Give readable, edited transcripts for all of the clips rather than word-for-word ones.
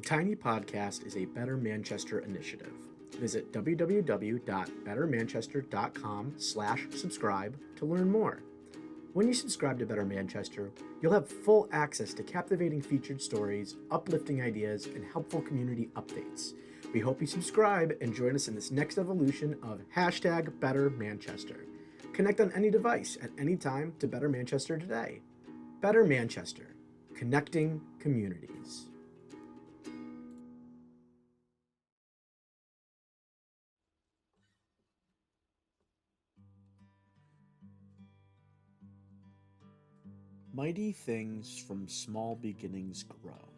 The Tiny Podcast is a Better Manchester initiative. Visit www.bettermanchester.com/subscribe to learn more. When you subscribe to Better Manchester, you'll have full access to captivating featured stories, uplifting ideas, and helpful community updates. We hope you subscribe and join us in this next evolution of #BetterManchester. Connect on any device at any time to Better Manchester today. Better Manchester, connecting communities. Mighty things from small beginnings grow.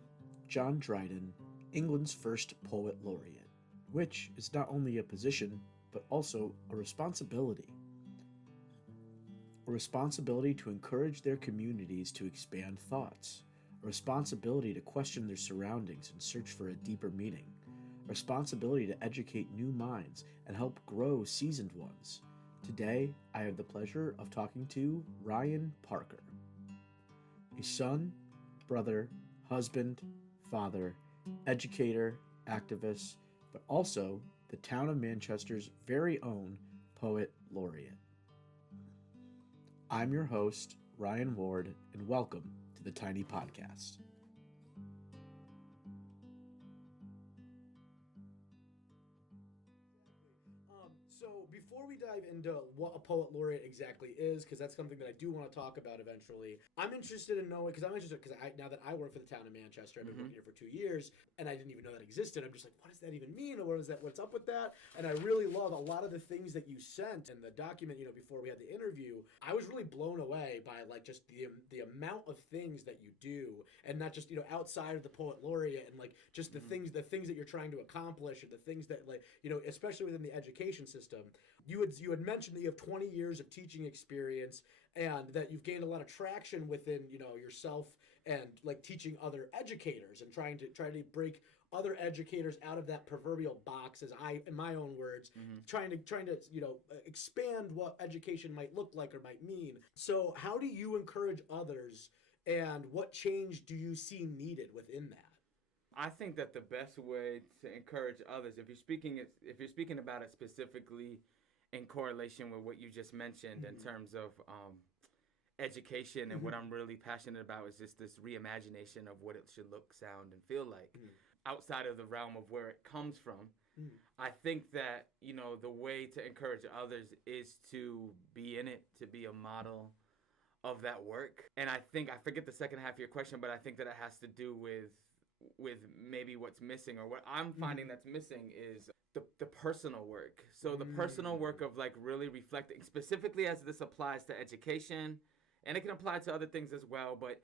John Dryden, England's first poet laureate, which is not only a position, but also a responsibility. A responsibility to encourage their communities to expand thoughts. A responsibility to question their surroundings and search for a deeper meaning. A responsibility to educate new minds and help grow seasoned ones. Today, I have the pleasure of talking to Ryan Parker. A son, brother, husband, father, educator, activist, but also the town of Manchester's very own poet laureate. I'm your host, Ryan Ward, and welcome to the Tiny Podcast. So before we dive into what a poet laureate exactly is, because that's something that I do want to talk about eventually, I'm interested in knowing, because now that I work for the town of Manchester, I've been working here for 2 years, and I didn't even know that existed. I'm just like, what does that even mean? Or what's up with that? And I really love a lot of the things that you sent in the document, before we had the interview. I was really blown away by like just the amount of things that you do, and not just, outside of the poet laureate, and like just the things that you're trying to accomplish, and the things that, like, especially within the education system. You had mentioned that you have 20 years of teaching experience, and that you've gained a lot of traction within, yourself, and like teaching other educators and trying to break other educators out of that proverbial box, as in my own words, trying to expand what education might look like or might mean. So how do you encourage others, and what change do you see needed within that? I think that the best way to encourage others, if you're speaking about it specifically in correlation with what you just mentioned, in terms of education, and what I'm really passionate about is just this reimagination of what it should look, sound, and feel like, outside of the realm of where it comes from. I think that, the way to encourage others is to be in it, to be a model of that work. And I forget the second half of your question, but I think that it has to do with maybe what's missing, or what I'm finding that's missing, is the personal work. So the personal work of like really reflecting, specifically as this applies to education, and it can apply to other things as well, but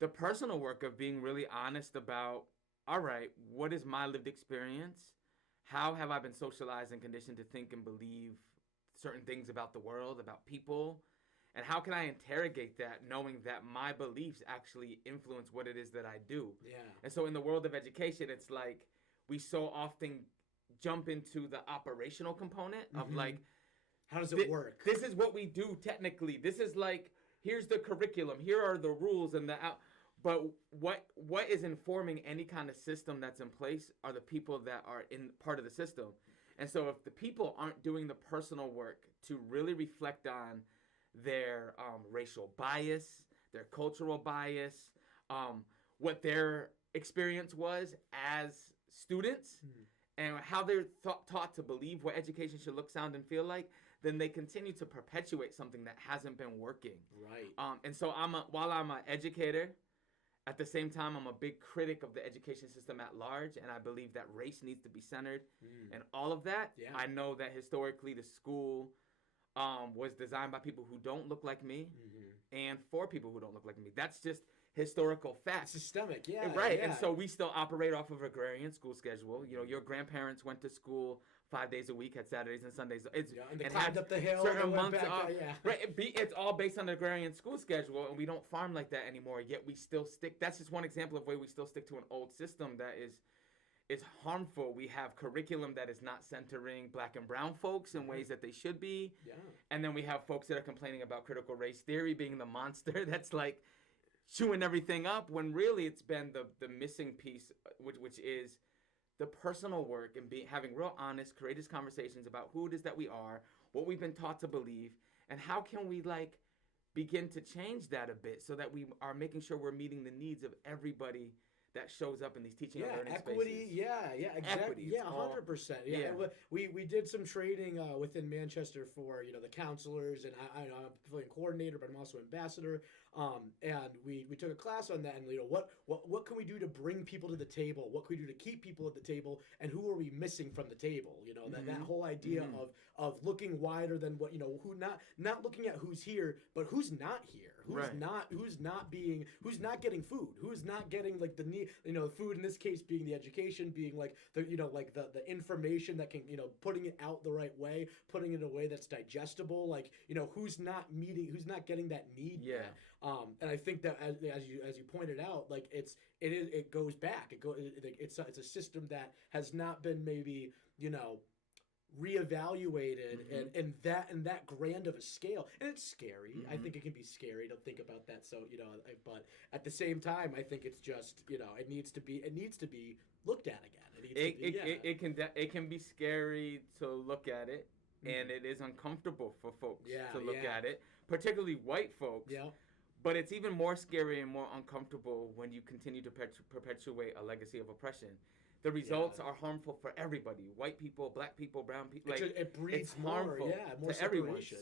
the personal work of being really honest about, all right, what is my lived experience? How have I been socialized and conditioned to think and believe certain things about the world, about people? And how can I interrogate that, knowing that my beliefs actually influence what it is that I do? Yeah. And so in the world of education, it's like we so often jump into the operational component of like, how does it work? This is what we do technically. This is like, here's the curriculum. Here are the rules and but what is informing any kind of system that's in place are the people that are in part of the system. And so if the people aren't doing the personal work to really reflect on their racial bias, their cultural bias, what their experience was as students, and how they're taught to believe what education should look, sound, and feel like, then they continue to perpetuate something that hasn't been working. Right. And so while I'm an educator, at the same time, I'm a big critic of the education system at large, and I believe that race needs to be centered and all of that. Yeah. I know that historically the school was designed by people who don't look like me, and for people who don't look like me. That's just historical fact. It's systemic, yeah. Right, yeah. And so we still operate off of agrarian school schedule. Your grandparents went to school 5 days a week, had Saturdays and Sundays. And they climbed up the hill and went back down, Right, it's all based on the agrarian school schedule, and we don't farm like that anymore, yet we still stick. That's just one example of where we still stick to an old system that is harmful. We have curriculum that is not centering Black and brown folks in ways that they should be. Yeah. And then we have folks that are complaining about critical race theory being the monster that's like chewing everything up, when really it's been the missing piece, which is the personal work and having real honest, courageous conversations about who it is that we are, what we've been taught to believe, and how can we like begin to change that a bit so that we are making sure we're meeting the needs of everybody that shows up in these teaching and learning equity, spaces. Yeah, exactly. Equity, 100%. Yeah. We did some training within Manchester for, the counselors, and I'm a pavilion coordinator, but I'm also ambassador. And we took a class on that, and what can we do to bring people to the table? What can we do to keep people at the table? And who are we missing from the table? That whole idea of looking wider than what, who not looking at who's here, but who's not here. Who's not getting food, who's not getting like the need, food in this case being the education, being like the information that can, putting it out the right way, putting it in a way that's digestible, like, who's not getting that need met. And I think that as you pointed out, like it goes back. It's a system that has not been maybe, reevaluated in that grand of a scale, and it's scary. I think it can be scary to think about that. So but at the same time, I think it's just it needs to be looked at again. It can be scary to look at it, and it is uncomfortable for folks to look at it, particularly white folks. Yeah. But it's even more scary and more uncomfortable when you continue to perpetuate a legacy of oppression. The results are harmful for everybody: white people, black people, brown people. It breeds it's harmful more to everyone. separation.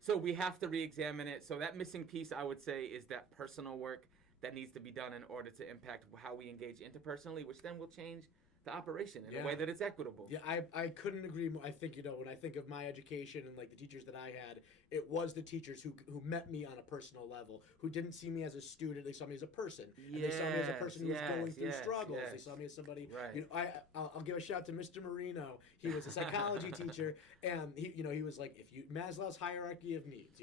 So we have to re-examine it. So that missing piece, I would say, is that personal work that needs to be done in order to impact how we engage interpersonally, which then will change the operation in a way that it's equitable. Yeah, I couldn't agree more. I think, when I think of my education and like the teachers that I had, it was the teachers who met me on a personal level, who didn't see me as a student. They saw me as a person. And they saw me as a person who was going through struggles. They saw me as somebody. Right. I'll give a shout out to Mr. Marino. He was a psychology teacher, and he was like, Maslow's hierarchy of needs.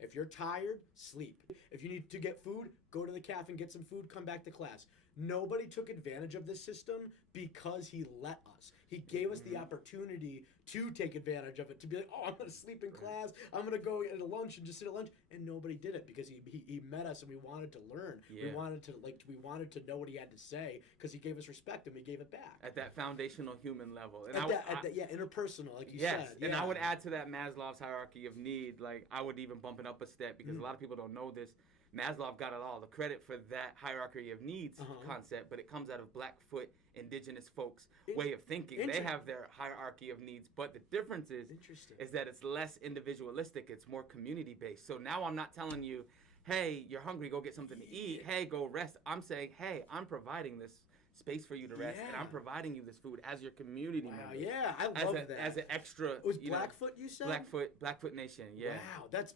If you're tired, sleep. If you need to get food, go to the cafe and get some food. Come back to class. Nobody took advantage of this system because he let us. He gave us the opportunity to take advantage of it, to be like, I'm going to sleep in class, I'm going to go at a lunch and just sit at lunch, and nobody did it because he met us and we wanted to learn. Yeah. We wanted to know what he had to say because he gave us respect and we gave it back. At that foundational human level. And interpersonal, like you said. Yeah. And I would add to that Maslow's hierarchy of need, like I would even bump it up a step because a lot of people don't know this. Maslow got all the credit for that hierarchy of needs concept, but it comes out of Blackfoot indigenous folks' way of thinking. They have their hierarchy of needs, but the difference is that it's less individualistic, it's more community-based. So now I'm not telling you, hey, you're hungry, go get something to eat, hey, go rest. I'm saying, hey, I'm providing this space for you to rest, and I'm providing you this food as your community member. Yeah, I love that. As an extra. It was Blackfoot, you said? Blackfoot Nation, yeah. Wow, that's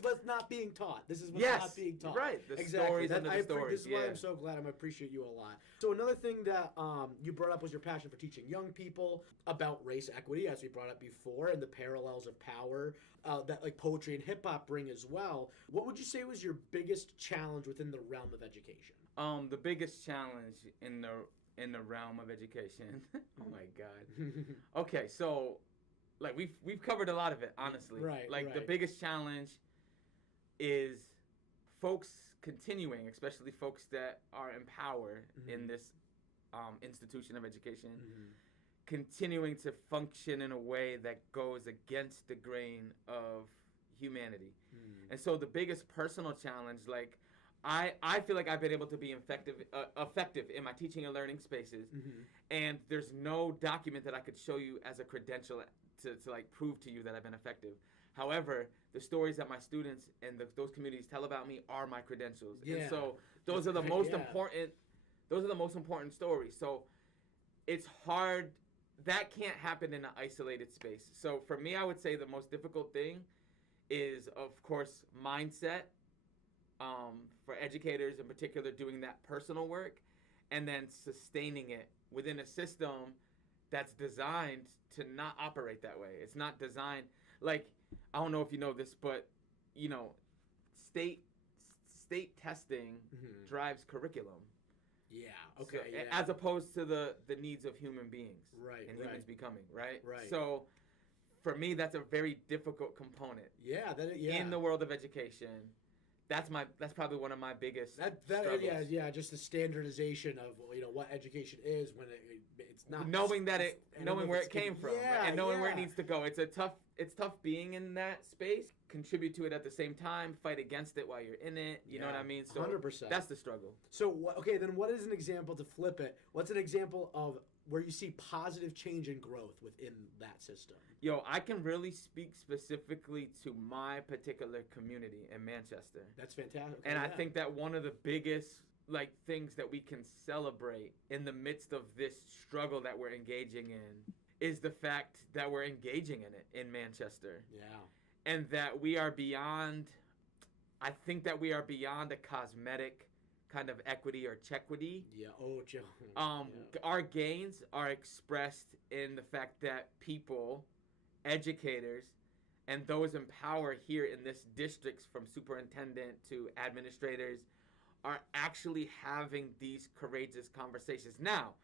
what's not being taught. This is what's not being taught. Right, the stories under the stories. This is why I'm so glad. I appreciate you a lot. So another thing that you brought up was your passion for teaching young people about race equity, as we brought up before, and the parallels of power that like poetry and hip hop bring as well. What would you say was your biggest challenge within the realm of education? The biggest challenge in the realm of education. Oh my God. Okay, so like we've covered a lot of it, honestly. Right. The biggest challenge is folks continuing, especially folks that are in power in this institution of education, continuing to function in a way that goes against the grain of humanity. And so the biggest personal challenge, like I feel like I've been able to be effective in my teaching and learning spaces, and there's no document that I could show you as a credential to like prove to you that I've been effective. However, the stories that my students and those communities tell about me are my credentials, and so those are the most important. Those are the most important stories. So it's hard. That can't happen in an isolated space. So for me, I would say the most difficult thing is, of course, mindset. For educators in particular, doing that personal work and then sustaining it within a system that's designed to not operate that way. It's not designed, like, I don't know if you know this, but, state testing drives curriculum. Yeah, okay. So, as opposed to the needs of human beings. Right, and humans becoming, right? Right. So for me, that's a very difficult component. Yeah, in the world of education, that's probably one of my biggest struggles. Yeah, just the standardization of what education is when it's not knowing where it came from, right? And knowing where it needs to go. It's tough being in that space. Contribute to it at the same time. Fight against it while you're in it. You know what I mean? So 100%. That's the struggle. So then what is an example to flip it? What's an example of where you see positive change and growth within that system? Yo, I can really speak specifically to my particular community in Manchester. That's fantastic. And I think that one of the biggest things that we can celebrate in the midst of this struggle that we're engaging in is the fact that we're engaging in it in Manchester. Yeah. And that we are beyond, I think that we are beyond a cosmetic kind of equity or chequity. Yeah. Oh, Joe. Our gains are expressed in the fact that people, educators, and those in power here in this district, from superintendent to administrators, are actually having these courageous conversations. Now,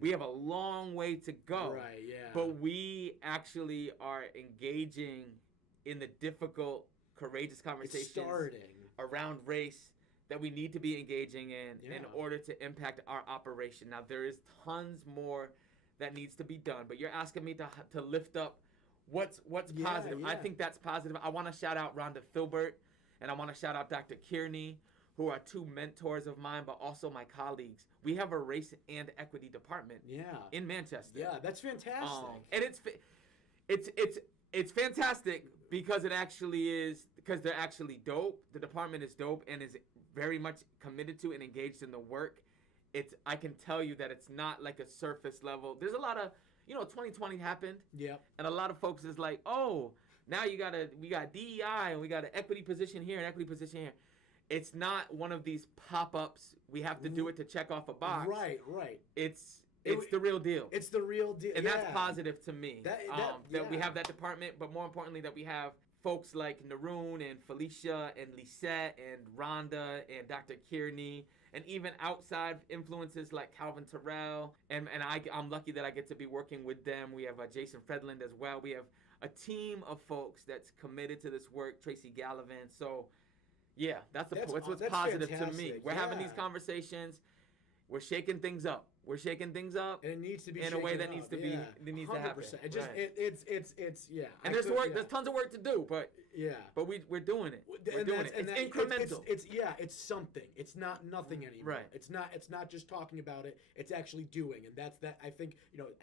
we have a long way to go. Right, yeah. But we actually are engaging in the difficult, courageous conversations around race that we need to be engaging in order to impact our operation. Now, there is tons more that needs to be done, but you're asking me to lift up what's positive. Yeah. I think that's positive. I want to shout out Rhonda Filbert, and I want to shout out Dr. Kearney, who are two mentors of mine, but also my colleagues. We have a race and equity department in Manchester. Yeah, that's fantastic. And it's fantastic because because they're actually dope. The department is dope and is very much committed to and engaged in the work. I can tell you that it's not like a surface level. There's a lot of, 2020 happened. Yeah. And a lot of folks is like, oh, now we got DEI and we got an equity position here and equity position here. It's not one of these pop-ups. We have to do it to check off a box. Right. It's the real deal. It's the real deal. And that's positive to me. That we have that department, but more importantly that we have folks like Naroon and Felicia and Lisette and Rhonda and Dr. Kearney, and even outside influences like Calvin Terrell. And I'm lucky that I get to be working with them. We have Jason Fredland as well. We have a team of folks that's committed to this work, Tracy Gallivan. So, yeah, that's what's positive fantastic. to me. We're having these conversations. We're shaking things up. And it needs to be in a way that needs to be. It needs to happen. It just it's And there's work. There's tons of work to do, but But we're doing it. It's incremental. It's something. It's not nothing anymore. Right. It's not just talking about it. It's actually doing, and that's that. I think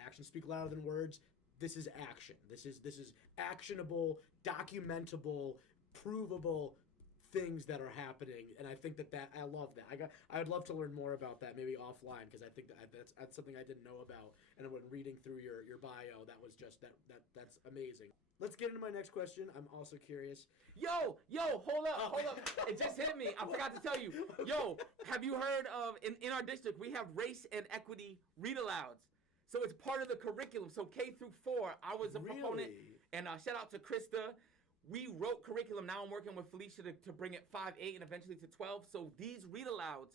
actions speak louder than words. This is action. This is actionable, documentable, provable things that are happening, and I think that I love that. I would love to learn more about that, maybe offline, because I think that's something I didn't know about. And when reading through your bio, that was just that's amazing. Let's get into my next question. I'm also curious. Yo, hold up. It just hit me. I forgot to tell you. Yo, have you heard of in our district we have race and equity read alouds? So it's part of the curriculum. So K through 4, I was a proponent, and shout out to Krista. We wrote curriculum. Now I'm working with Felicia to bring it 5, 8, and eventually to 12. So these read-alouds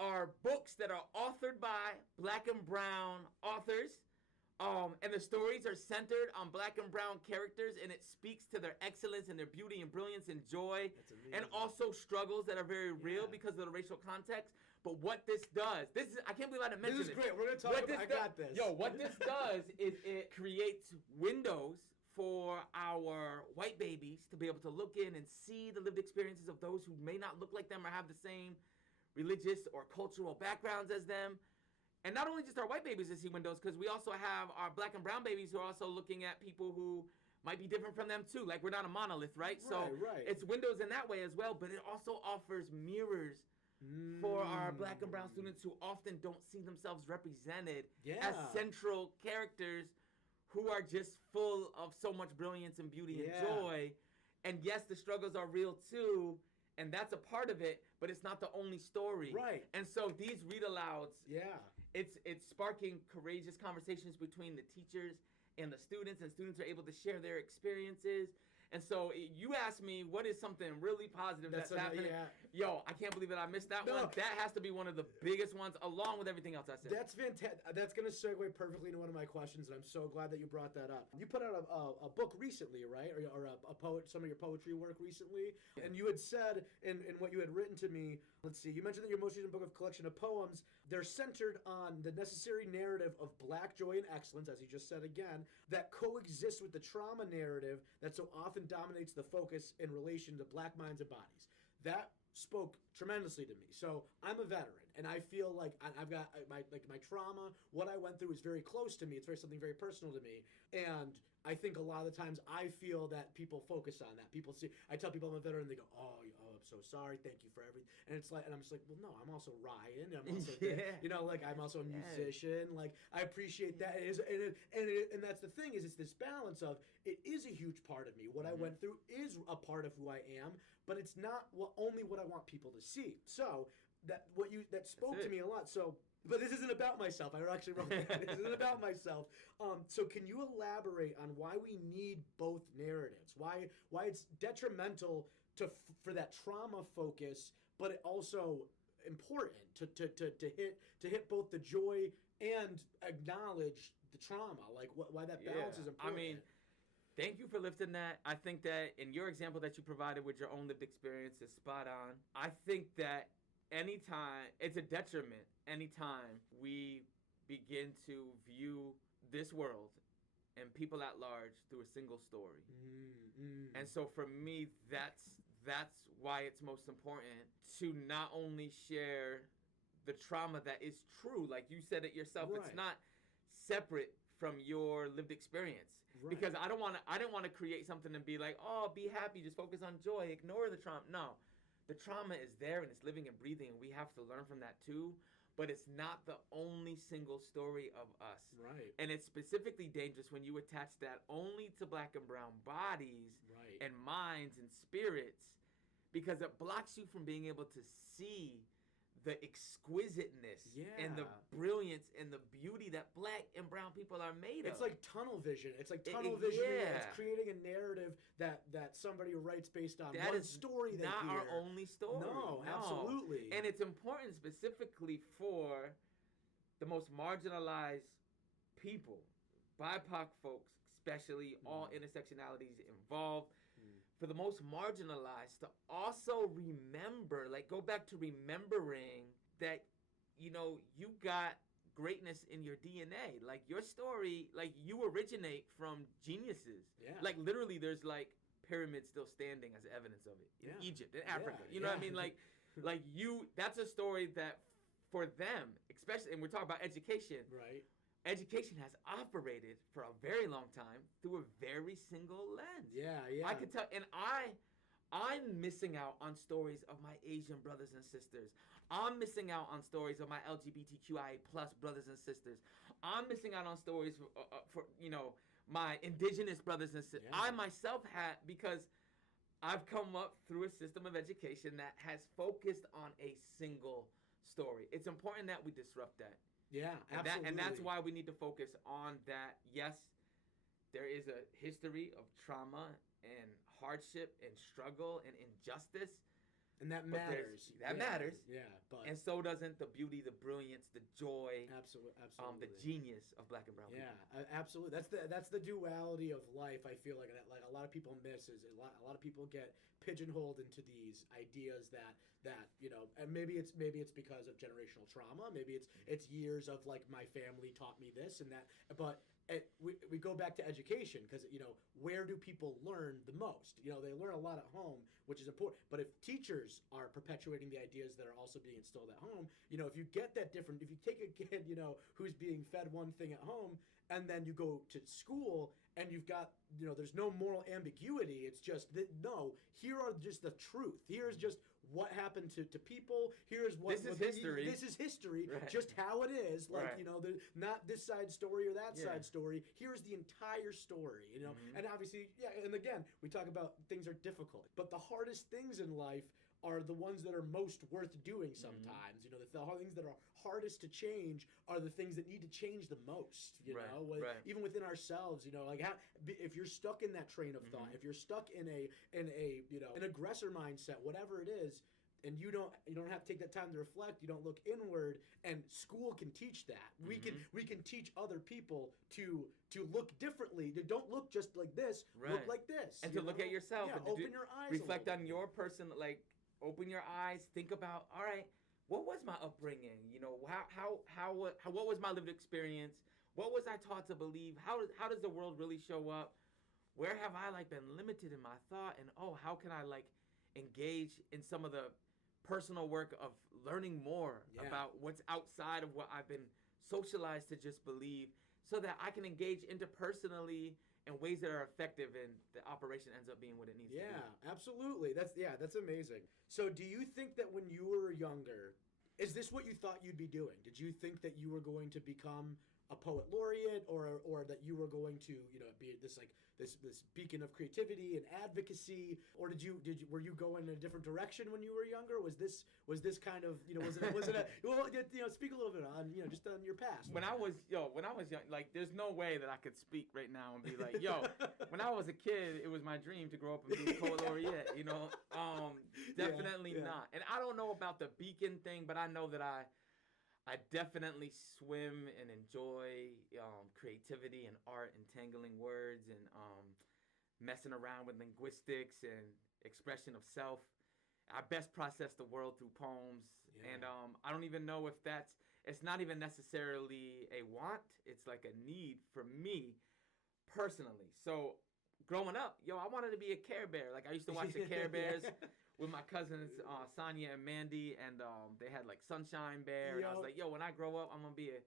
are books that are authored by Black and brown authors, and the stories are centered on Black and brown characters, and it speaks to their excellence and their beauty and brilliance and joy, and also struggles that are very real because of the racial context. But what this does, I can't believe I didn't mention this. This is great. We're going to talk about I got this. Yo, what this does is it creates windows for our white babies to be able to look in and see the lived experiences of those who may not look like them or have the same religious or cultural backgrounds as them. And not only just our white babies to see windows, because we also have our Black and brown babies who are also looking at people who might be different from them too. Like, we're not a monolith, right? So it's windows in that way as well, but it also offers mirrors for our Black and brown students who often don't see themselves represented as central characters who are just full of so much brilliance and beauty and joy. And yes, the struggles are real too, and that's a part of it, but it's not the only story. Right. And so these read-alouds, it's sparking courageous conversations between the teachers and the students are able to share their experiences. And so you asked me, what is something really positive that's happening? Yeah. Yo, I can't believe that I missed that one. That has to be one of the biggest ones, along with everything else I said. That's fantastic. That's going to segue perfectly into one of my questions, and I'm so glad that you brought that up. You put out a book recently, right? Or a poet, some of your poetry work recently. And you had said in what you had written to me, let's see, you mentioned that your most recent book of collection of poems, they're centered on the necessary narrative of black joy and excellence, as you just said again, that coexists with the trauma narrative that so often dominates the focus in relation to black minds and bodies. That spoke tremendously to me. So I'm a veteran, and I feel like I've got my trauma. What I went through is very close to me. It's something very personal to me, and I think a lot of the times I feel that people focus on that. People see, I tell people I'm a veteran, and they go, "Oh, I'm so sorry. Thank you for everything." And it's like, and I'm just like, well, no, I'm also Ryan. I'm also, I'm also a musician. Like, I appreciate that. And that's the thing is, it's this balance of it is a huge part of me. What I went through is a part of who I am, but it's not only what I want people to see. So that spoke to me a lot. So. But this isn't about myself. I actually wrote that. This isn't about myself. So can you elaborate on why we need both narratives? Why it's detrimental for that trauma focus, but it also important to hit both the joy and acknowledge the trauma. Like why that balance is important. I mean, thank you for lifting that. I think that in your example that you provided with your own lived experience is spot on. I think that anytime it's a detriment anytime we begin to view this world and people at large through a single story. And so for me, that's why it's most important to not only share the trauma that is true, like you said it yourself. Right. It's not separate from your lived experience. Right. Because I didn't want to create something and be like, oh, be happy, just focus on joy, ignore the trauma. No. The trauma is there and it's living and breathing, and we have to learn from that too. But it's not the only single story of us. Right. And it's specifically dangerous when you attach that only to black and brown bodies and minds and spirits, because it blocks you from being able to see the exquisiteness and the brilliance and the beauty that black and brown people are made of. It's like tunnel vision. It's like tunnel vision. Yeah. It's creating a narrative that somebody writes based on one story they not hear. Our only story. No, absolutely. And it's important specifically for the most marginalized people, BIPOC folks, especially all intersectionalities involved. For the most marginalized to also remember, like go back to remembering that, you got greatness in your DNA. Like your story, like you originate from geniuses. Yeah. Like literally there's like pyramids still standing as evidence of it in Egypt, in Africa. You know what I mean? Like that's a story that for them, especially, and we're talking about education. Right. Education has operated for a very long time through a very single lens. Yeah. I could tell, and I'm missing out on stories of my Asian brothers and sisters. I'm missing out on stories of my LGBTQIA+ brothers and sisters. I'm missing out on stories for my indigenous brothers and sisters. I myself had, because I've come up through a system of education that has focused on a single story. It's important that we disrupt that. Yeah, absolutely. And that's why we need to focus on that. Yes, there is a history of trauma and hardship and struggle and injustice. And that matters. That matters. Yeah, but... And so doesn't the beauty, the brilliance, the joy, absolutely. The genius of black and brown people. Yeah, absolutely. That's the duality of life. I feel like a lot of people miss is a lot of people get pigeonholed into these ideas that and maybe it's because of generational trauma. Maybe it's years of like my family taught me this and that. But we go back to education because where do people learn the most? They learn a lot at home, which is important. But if teachers are perpetuating the ideas that are also being instilled at home, if you get that different, if you take a kid who's being fed one thing at home and then you go to school and you've got there's no moral ambiguity. It's just that here are just the truth. Here's just what happened to people. Here's what this is history. This is history. Right. Just how it is. Like right. Not this side story or that side story. Here's the entire story. And obviously, and again, we talk about things are difficult, but the hardest things in life are the ones that are most worth doing sometimes. You know, the things that are hardest to change are the things that need to change the most, you know, even within ourselves, you know, like if you're stuck in that train of thought, if you're stuck in a, you know, an aggressor mindset, whatever it is, and you don't have to take that time to reflect, you don't look inward, and school can teach that. We can teach other people to look differently. Don't look just like this, look like this. And to look at yourself. Yeah, and open your eyes. Reflect on your person, like open your eyes, think about, all right, what was my upbringing? You know, what was my lived experience? What was I taught to believe? How does the world really show up? Where have I like been limited in my thought? And how can I like engage in some of the personal work of learning more about what's outside of what I've been socialized to just believe, so that I can engage interpersonally in ways that are effective, and the operation ends up being what it needs to be. Yeah, absolutely. That's amazing. So do you think that when you were younger, is this what you thought you'd be doing? Did you think that you were going to become a poet laureate, or that you were going to, you know, be this beacon of creativity and advocacy, or were you going in a different direction when you were younger? Was this kind of, you know, was it well, you know, speak a little bit on, you know, just on your past. When I was young, like there's no way that I could speak right now and be like, yo, when I was a kid, it was my dream to grow up and be a poet laureate, you know. Definitely not. And I don't know about the beacon thing, but I know that I definitely swim and enjoy creativity and art and tangling words and messing around with linguistics and expression of self. I best process the world through poems. And I don't even know if it's not even necessarily a want. It's like a need for me personally. So growing up, I wanted to be a Care Bear. Like I used to watch the Care Bears with my cousins, Sonia and Mandy, and they had like Sunshine Bear. And I was like, when I grow up, I'm gonna be a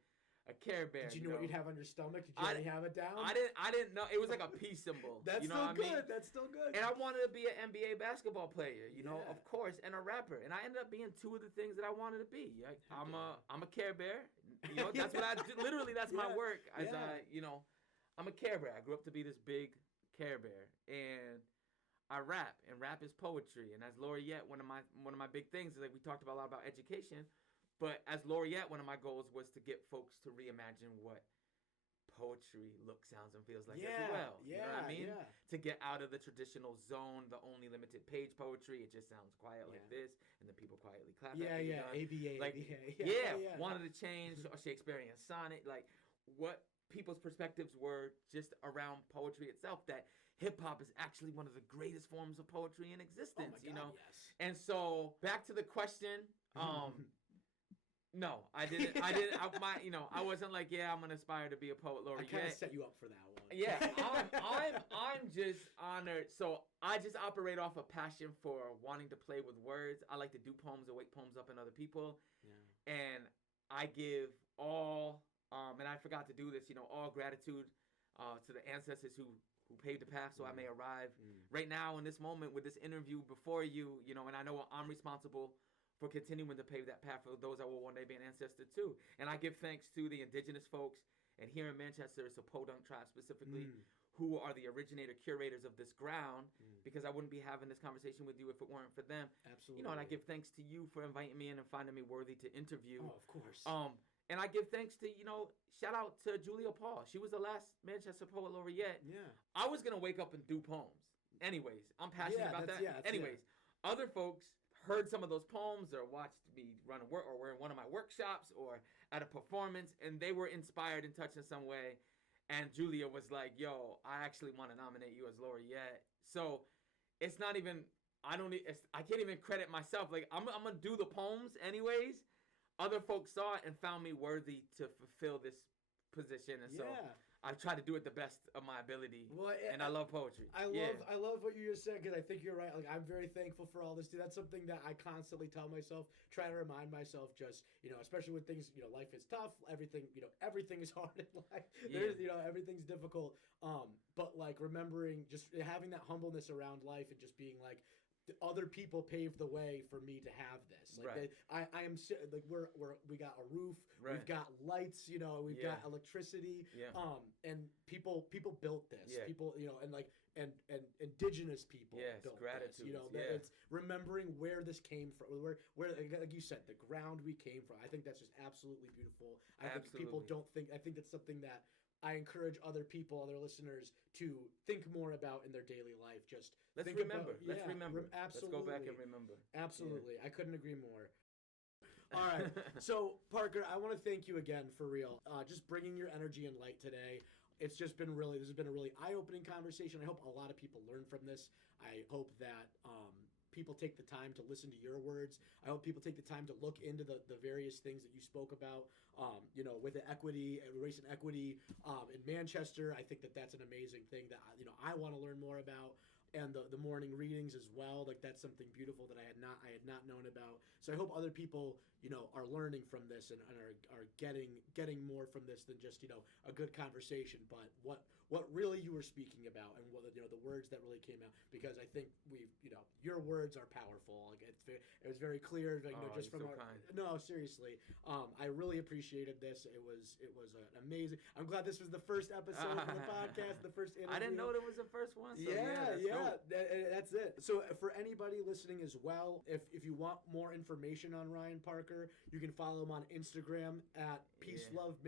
Care Bear. Did you know what you'd have on your stomach? Did you already have it down? I didn't know. It was like a peace symbol. That's you know still what good. I mean? That's still good. And I wanted to be an NBA basketball player, you know, of course, and a rapper. And I ended up being two of the things that I wanted to be. I'm a Care Bear. You know, that's what I do. Literally, that's my work. I'm a Care Bear. I grew up to be this big Care Bear, and I rap, and rap is poetry. And as laureate, one of my big things is, like, we talked about a lot about education, but as laureate, one of my goals was to get folks to reimagine what poetry looks, sounds, and feels like as well. You know what I mean? Yeah. To get out of the traditional zone, the only limited page poetry. It just sounds quiet like this, and then people quietly clap. ABA. Like, wanted to change Shakespearean sonnet, like what people's perspectives were just around poetry itself, that hip-hop is actually one of the greatest forms of poetry in existence. Oh my God, you know? Yes. And so back to the question, no, I didn't. I wasn't like, I'm gonna aspire to be a poet laureate. I kind of set you up for that one. Yeah, I'm just honored. So I just operate off a passion for wanting to play with words. I like to do poems and wake poems up in other people. Yeah. And I give all, and I forgot to do this, all gratitude to the ancestors who paved the path so I may arrive right now in this moment with this interview before you, and I know I'm responsible for continuing to pave that path for those that will one day be an ancestor too. And I give thanks to the indigenous folks, and here in Manchester, it's the Podunk tribe specifically, who are the originator curators of this ground, because I wouldn't be having this conversation with you if it weren't for them. Absolutely. And I give thanks to you for inviting me in and finding me worthy to interview. Oh, of course. And I give thanks to, shout out to Julia Paul. She was the last Manchester Poet Laureate. Yeah. I was going to wake up and do poems. Anyways, I'm passionate about that. Anyways, other folks heard some of those poems or watched me run or were in one of my workshops or at a performance, and they were inspired and touched in some way. And Julia was like, yo, I actually want to nominate you as laureate. So it's not even, I can't even credit myself. Like, I'm going to do the poems anyways. Other folks saw it and found me worthy to fulfill this position. And so I try to do it the best of my ability. Well, and I love poetry. I love what you just said, because I think you're right. Like, I'm very thankful for all this. That's something that I constantly tell myself, try to remind myself, just, especially when things, life is tough. Everything is hard in life. There's, everything's difficult. But like remembering, just having that humbleness around life and just being like, other people paved the way for me to have this. Like, I am like, we got a roof, we've got lights, we've got electricity, and people built this. People, and like and indigenous people Yes, built gratitude. this. You know, Yeah. it's remembering where this came from, where like you said, the ground we came from. I think that's just absolutely beautiful. I think people Absolutely. don't think. I think that's something that I encourage other people, other listeners, to think more about in their daily life. Just Let's think remember. about, Let's remember. absolutely. Let's go back and remember. Absolutely. I couldn't agree more. All right. So, Parker, I want to thank you again for real. Just bringing your energy and light today. It's just been really, this has been a really eye-opening conversation. I hope a lot of people learn from this. I hope that people take the time to listen to your words. I hope people take the time to look into the various things that you spoke about. You know, with the equity, race and equity in Manchester. I think that that's an amazing thing that I want to learn more about. And the morning readings as well, like that's something beautiful that I had not known about. So I hope other people are learning from this and are getting more from this than just a good conversation, but what really you were speaking about and what the words that really came out, because I think your words are powerful. Like it was very clear, like just from you're so our kind. no, seriously, I really appreciated this. It was an amazing. I'm glad this was the first episode of the podcast, the first interview. I didn't know there was a first one. So Yeah, that's it. So for anybody listening as well, if you want more information on Ryan Parker, you can follow him on Instagram at Peace Love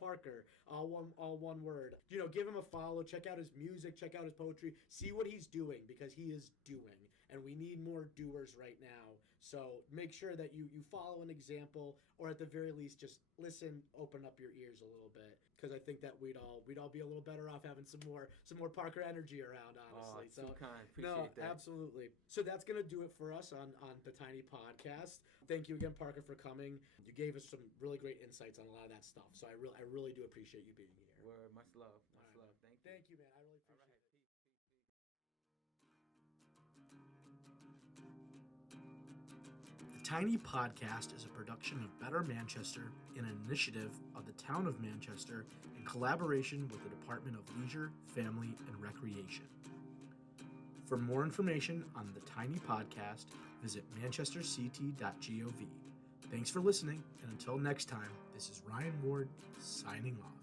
Parker, all one word. Give him a follow. Check out his music. Check out his poetry. See what he's doing, because he is doing, and we need more doers right now. So make sure that you follow an example, or at the very least, just listen, open up your ears a little bit, because I think that we'd all be a little better off having some more Parker energy around, honestly. Too kind. Appreciate that. Absolutely. So that's gonna do it for us on the Tiny Podcast. Thank you again, Parker, for coming. You gave us some really great insights on a lot of that stuff. So I really do appreciate you being here. Word, much love. Much love. Thank you. Thank you, man. I really appreciate it. The Tiny Podcast is a production of Better Manchester, an initiative of the Town of Manchester in collaboration with the Department of Leisure, Family, and Recreation. For more information on the Tiny Podcast, visit manchesterct.gov. Thanks for listening, and until next time, this is Ryan Ward signing off.